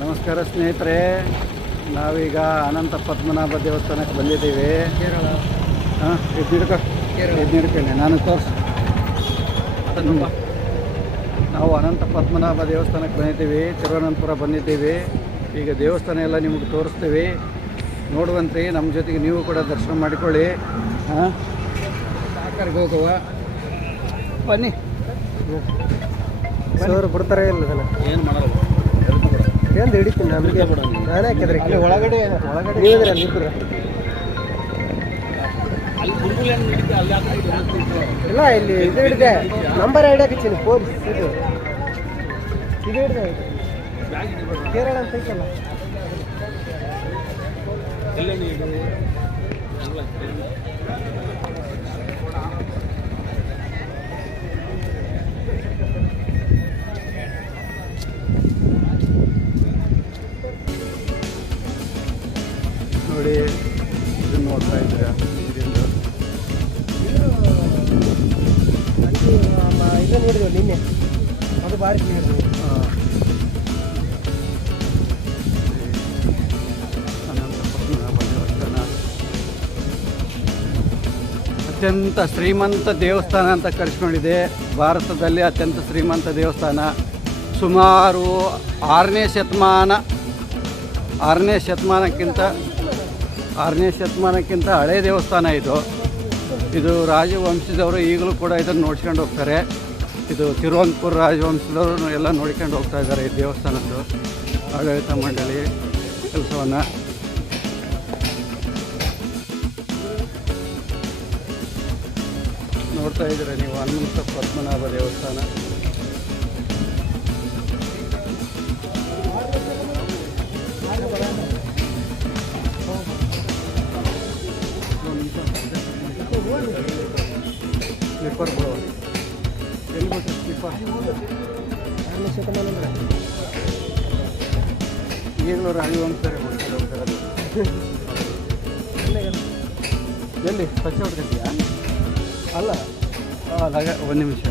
ನಮಸ್ಕಾರ ಸ್ನೇಹಿತರೆ ನಾವೀಗ ಅನಂತ ಪದ್ಮನಾಭ ದೇವಸ್ಥಾನಕ್ಕೆ ಬಂದಿದ್ದೀವಿ. ಹಾಂ ನಾನು ತೋರಿಸ್. ನಾವು ಅನಂತ ಪದ್ಮನಾಭ ದೇವಸ್ಥಾನಕ್ಕೆ ಬಂದಿದ್ದೀವಿ ತಿರುವನಂತಪುರ ಬಂದಿದ್ದೀವಿ. ಈಗ ದೇವಸ್ಥಾನ ಎಲ್ಲ ನಿಮಗೆ ತೋರಿಸ್ತೀವಿ. ನೋಡುವಂತೆ ನಮ್ಮ ಜೊತೆಗೆ ನೀವು ಕೂಡ ದರ್ಶನ ಮಾಡಿಕೊಳ್ಳಿ. ಹಾಂ ಸಾಕರ್ಗೆ ಹೋಗುವ? ಬನ್ನಿ. ಸರ್ ಬಿಡ್ತಾರೆ ಇಲ್ಲ ಏನು ಮಾಡಲ್ಲ. ಏನು ಹಿಡಿತೀನಿ ನಮಗೆ? ನಾನೇ ಹಾಕಿದ್ರೆ ಒಳಗಡೆ ಒಳಗಡೆ ನಿಂತು ಅಲ್ಲಿ ಇಬ್ಬರು ಇಲ್ಲ ಇಲ್ಲಿ ಇದು ಹಿಡಿದೆ. ನಂಬರ್ ಐಡಿ ಹಾಕಿದ್ದೀನಿ ಫೋನ್ ಇದು. ಇದು ಹಿಡಿದೆ. ಕೇರಳ ಅಂತ ಐತಲ್ಲ. ನೋಡಿ ಇದನ್ನು ನೋಡ್ತಾ ಇದ್ದೀರಾ? ಇದರಿಂದ ನಿನ್ನೆ ಅದು ಭಾರಿ ಕ್ಲಿಯರ್ ಅತ್ಯಂತ ಶ್ರೀಮಂತ ದೇವಸ್ಥಾನ ಅಂತ ಕರೆಸ್ಕೊಂಡಿದೆ ಭಾರತದಲ್ಲಿ ಅತ್ಯಂತ ಶ್ರೀಮಂತ ದೇವಸ್ಥಾನ. ಸುಮಾರು ಆರನೇ ಶತಮಾನ, ಆರನೇ ಶತಮಾನಕ್ಕಿಂತ ಆರನೇ ಶತಮಾನಕ್ಕಿಂತ ಹಳೇ ದೇವಸ್ಥಾನ ಇದು. ಇದು ರಾಜವಂಶದವರು ಈಗಲೂ ಕೂಡ ಇದನ್ನು ನೋಡ್ಕೊಂಡು ಹೋಗ್ತಾರೆ. ಇದು ತಿರುವನಂತಪುರ ರಾಜವಂಶದವರು ಎಲ್ಲ ನೋಡ್ಕೊಂಡು ಹೋಗ್ತಾ ಇದ್ದಾರೆ ಈ ದೇವಸ್ಥಾನದ್ದು. ಆಡಳಿತ ಮಂಡಳಿ ಕೆಲಸವನ್ನು. ನೋಡ್ತಾ ಇದ್ದೀರ ನೀವು ಹನುಮಂತ ಪದ್ಮನಾಭ ದೇವಸ್ಥಾನ? ಸ್ಲಿಪ್ಪರ್ ಬಿಡುವ ಎಲ್ಲಿ ಬಿಟ್ಟು ಸ್ಲಿಪ್ಪರ್ ಆರನೇ ಶತಮಾನ ಅಂದ್ರೆ ಈಗಲೂ. ಎಲ್ಲಿ? ಸ್ವಚ್ಛ ಹೊಡ್ಕೊಂತೀಯಾ ಅಲ್ಲ ಒಂದು ನಿಮಿಷ.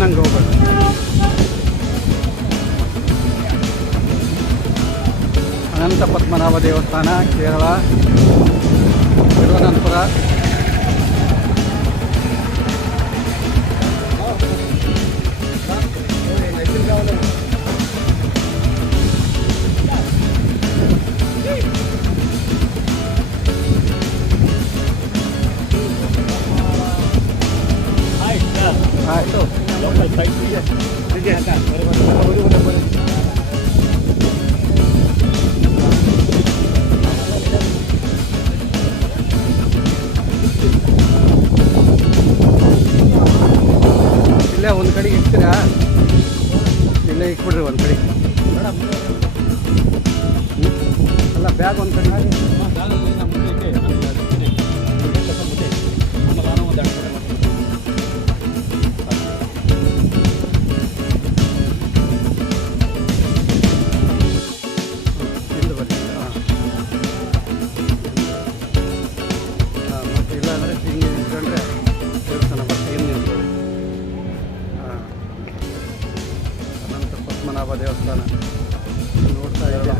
ಒಂದಂಗೆ ಹೋಗ್ಬೇಕು ಅನಂತ ಪದ್ಮನಾಭ ದೇವಸ್ಥಾನ ಕೇರಳ ತಿರುವನಂತಪುರ ಪದ್ಮನಾಭ ದೇವಸ್ಥಾನ. ನೋಡ್ತಾ ಇದ್ದೀರಾ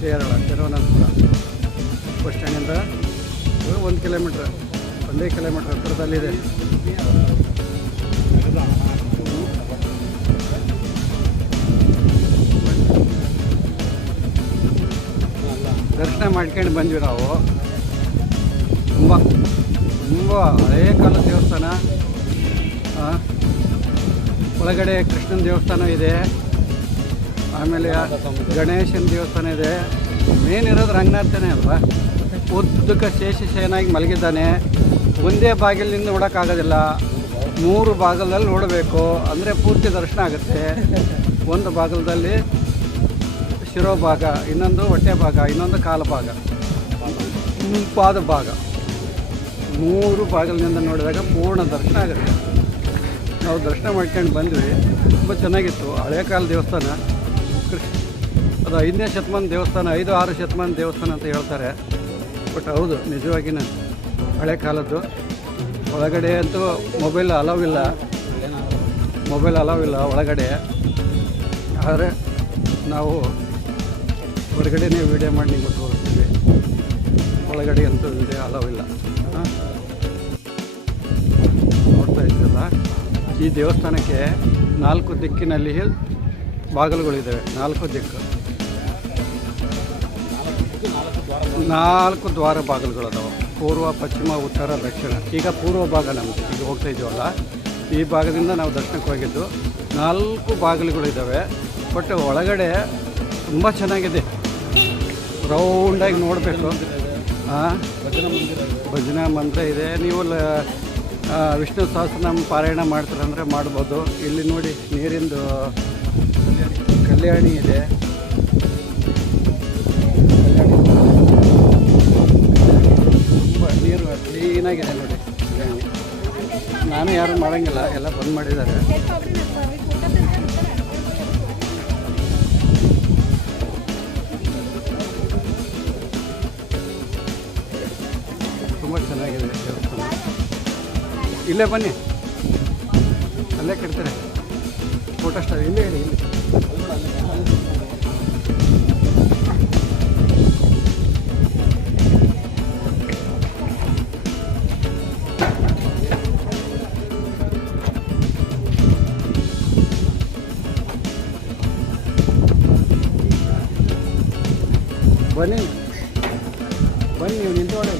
ಕೇರಳ, ತಿರುವನಂತಪುರ. ಬಸ್ ಸ್ಟ್ಯಾಂಡಿಂದ ಒಂದು ಕಿಲೋಮೀಟ್ರ್ ಒಂದೇ ಕಿಲೋಮೀಟ್ರ್ ಹತ್ತಿರದಲ್ಲಿದೆ ದರ್ಶನ ಮಾಡ್ಕೊಂಡು ಬಂದ್ವಿ ನಾವು. ತುಂಬ ತುಂಬ ಹಳೇ ಕಾಲ ದೇವಸ್ಥಾನ. ಒಳಗಡೆ ಕೃಷ್ಣನ ದೇವಸ್ಥಾನ ಇದೆ. ಆಮೇಲೆ ಗಣೇಶನ ದೇವಸ್ಥಾನ ಇದೆ. ಮೇನ್ ಇರೋದು ರಂಗನಾಥನೇ ಅಲ್ವಾ? ಉದ್ದಕ ಶೇಷಶಯನಾಗಿ ಮಲಗಿದ್ದಾನೆ. ಒಂದೇ ಬಾಗಿಲಿನಿಂದ ನೋಡೋಕ್ಕಾಗೋದಿಲ್ಲ. ಮೂರು ಬಾಗಿಲಲ್ಲಿ ನೋಡಬೇಕು. ಅಂದರೆ ಪೂರ್ತಿ ದರ್ಶನ ಆಗುತ್ತೆ. ಒಂದು ಬಾಗಿಲದಲ್ಲಿ ಶಿರೋ ಭಾಗ ಇನ್ನೊಂದು ಹೊಟ್ಟೆ ಭಾಗ, ಇನ್ನೊಂದು ಕಾಲು ಭಾಗ. ಪಾದ ಭಾಗ. ಮೂರು ಬಾಗಿಲಿನಿಂದ ನೋಡಿದಾಗ ಪೂರ್ಣ ದರ್ಶನ ಆಗುತ್ತೆ. ನಾವು ದರ್ಶನ ಮಾಡ್ಕೊಂಡು ಬಂದ್ವಿ. ತುಂಬ ಚೆನ್ನಾಗಿತ್ತು. ಹಳೆ ಕಾಲ ದೇವಸ್ಥಾನ. ಕೃಷ್ಣ ಅದು ಐದನೇ ಶತಮಾನ ದೇವಸ್ಥಾನ, ಐದು ಆರು ಶತಮಾನ ದೇವಸ್ಥಾನ ಅಂತ ಹೇಳ್ತಾರೆ. ಬಟ್ ಹೌದು ನಿಜವಾಗಿನ ಹಳೆ ಕಾಲದ್ದು. ಒಳಗಡೆ ಅಂತೂ ಮೊಬೈಲ್ ಅಲೌ ಇಲ್ಲ. ಮೊಬೈಲ್ ಅಲೌ ಇಲ್ಲ ಒಳಗಡೆ. ಆದರೆ ನಾವು ಹೊರಗಡೆನೇ ವೀಡಿಯೋ ಮಾಡಿ ನಿಮಗೆ ತೋರಿಸ್ತೀವಿ. ಒಳಗಡೆ ಅಂತೂ ವಿಡಿಯೋ ಅಲೌ ಇಲ್ಲ. ನೋಡ್ತಾ ಇದ್ದೀರಲ್ಲ? ಈ ದೇವಸ್ಥಾನಕ್ಕೆ ನಾಲ್ಕು ದಿಕ್ಕಿನಲ್ಲಿ ಬಾಗಿಲುಗಳಿದ್ದಾವೆ, ನಾಲ್ಕು ದಿಕ್ಕು. ನಾಲ್ಕು ದ್ವಾರ ಬಾಗಿಲುಗಳದಾವೆ, ಪೂರ್ವ, ಪಶ್ಚಿಮ, ಉತ್ತರ, ದಕ್ಷಿಣ. ಈಗ ಪೂರ್ವ ಭಾಗ ನಮಗೆ ಈಗ ಹೋಗ್ತಾ ಇದ್ದೀವಲ್ಲ? ಈ ಭಾಗದಿಂದ ನಾವು ದರ್ಶನಕ್ಕೆ ಹೋಗಿದ್ದು, ನಾಲ್ಕು ಬಾಗಿಲುಗಳಿದ್ದಾವೆ, ಬಟ್ ಒಳಗಡೆ ತುಂಬ ಚೆನ್ನಾಗಿದೆ. ರೌಂಡಾಗಿ ನೋಡಬೇಕು. ಹಾಂ ಭಜನಾ ಮಂದಿರ ಇದೆ. ನೀವು ವಿಷ್ಣು ಸಹಸ್ರನಾಮ ಪಾರಾಯಣ ಮಾಡ್ತೀರಂದರೆ ಮಾಡ್ಬೋದು. ಇಲ್ಲಿ ನೋಡಿ ನೀರಿಂದು ಕಲ್ಯಾಣಿ ಇದೆ. ತುಂಬ ನೀರು ಕ್ಲೀನಾಗಿದೆ ನೋಡಿ ನಾನು ಯಾರು ಮಾಡೋಂಗಿಲ್ಲ, ಎಲ್ಲ ಬಂದ್ ಮಾಡಿದ್ದಾರೆ. ತುಂಬ ಚೆನ್ನಾಗಿದೆ. ಇಲ್ಲೇ ಬನ್ನಿ. ಅಲ್ಲೇ ಕೇಳ್ತಾರೆ ಫೋಟೋ ಸ್ಟಾರ್ ಇಲ್ಲೇ ಹೇಳಿ ಇಲ್ಲಿ ಬನ್ನಿ. ಬನ್ನಿ ನೀವು ನಿಂತ್ಕೊಳ್ಳಿ.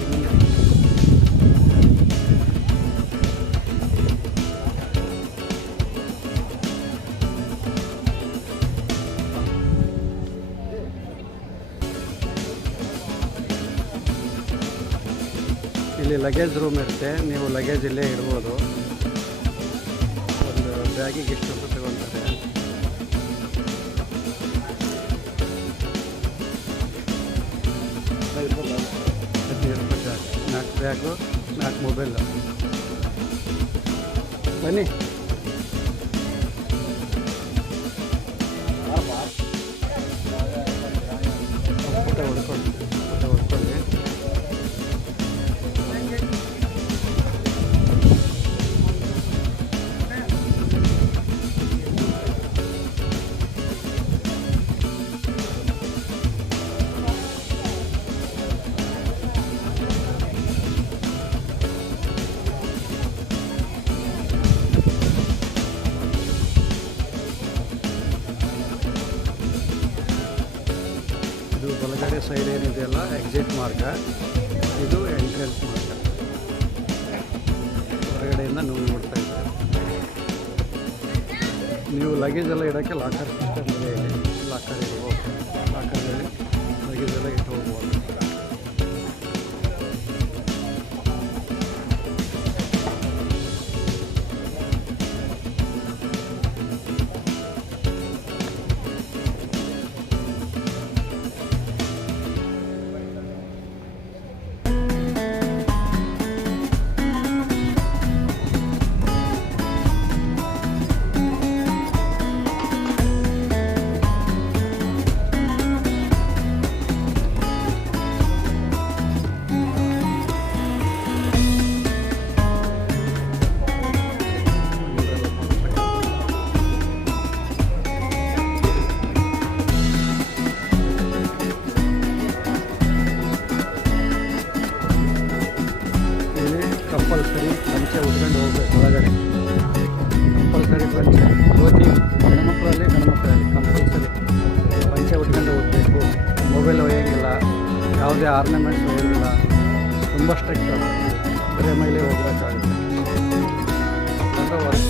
ಇಲ್ಲಿ ಲಗೇಜ್ ರೂಮ್ ಇರುತ್ತೆ. ನೀವು ಲಗೇಜ್ ಇಲ್ಲೇ ಇಡ್ಬೋದು ಒಂದು ಬ್ಯಾಗಿಗೆ ಎಷ್ಟು ಅಂತ ತಗೊಂತಾರೆ ರೂಪಾಯಿ ನಾಲ್ಕು ಬ್ಯಾಗು ನಾಲ್ಕು ಮೊಬೈಲು ಬನ್ನಿ. ಫೋಟೋ ಹೊಡ್ಕೊಳ್ಳಿ ಬಲಗಡೆ ಸೈಡ್ ಏನಿದೆಯಲ್ಲ ಎಕ್ಸಿಟ್ ಮಾರ್ಗ, ಇದು ಎಂಟ್ರೆನ್ಸ್ ಮಾರ್ಗ. ಹೊರಗಡೆಯಿಂದ ನೀವು ನೋಡ್ತಾ ಇದ್ದೀರ. ನೀವು ಲಗೇಜ್ ಎಲ್ಲ ಇಡೋಕ್ಕೆ ಲಾಕರ್ ಸಿಸ್ಟಮ್ ಇದೆ ಲಾಕರ್ ಇರ್ಬೋದು ಲಾಕರ್ನಲ್ಲಿ ಲಗೇಜ್ ಎಲ್ಲ ಇಟ್ಟು ಹೋಗ್ಬೋದು. ಯಾವುದೇ ಆರ್ನಮೆಂಟ್ಸ್ ಹೋಗಿಲ್ಲ ತುಂಬ ಸ್ಟ್ರಿಕ್ಟ್ ಬರೀ ಮೇಲೆ ಹೋಗ್ಬೇಕಾಗುತ್ತೆ. ಎಲ್ಲ ಹೊರಗೆ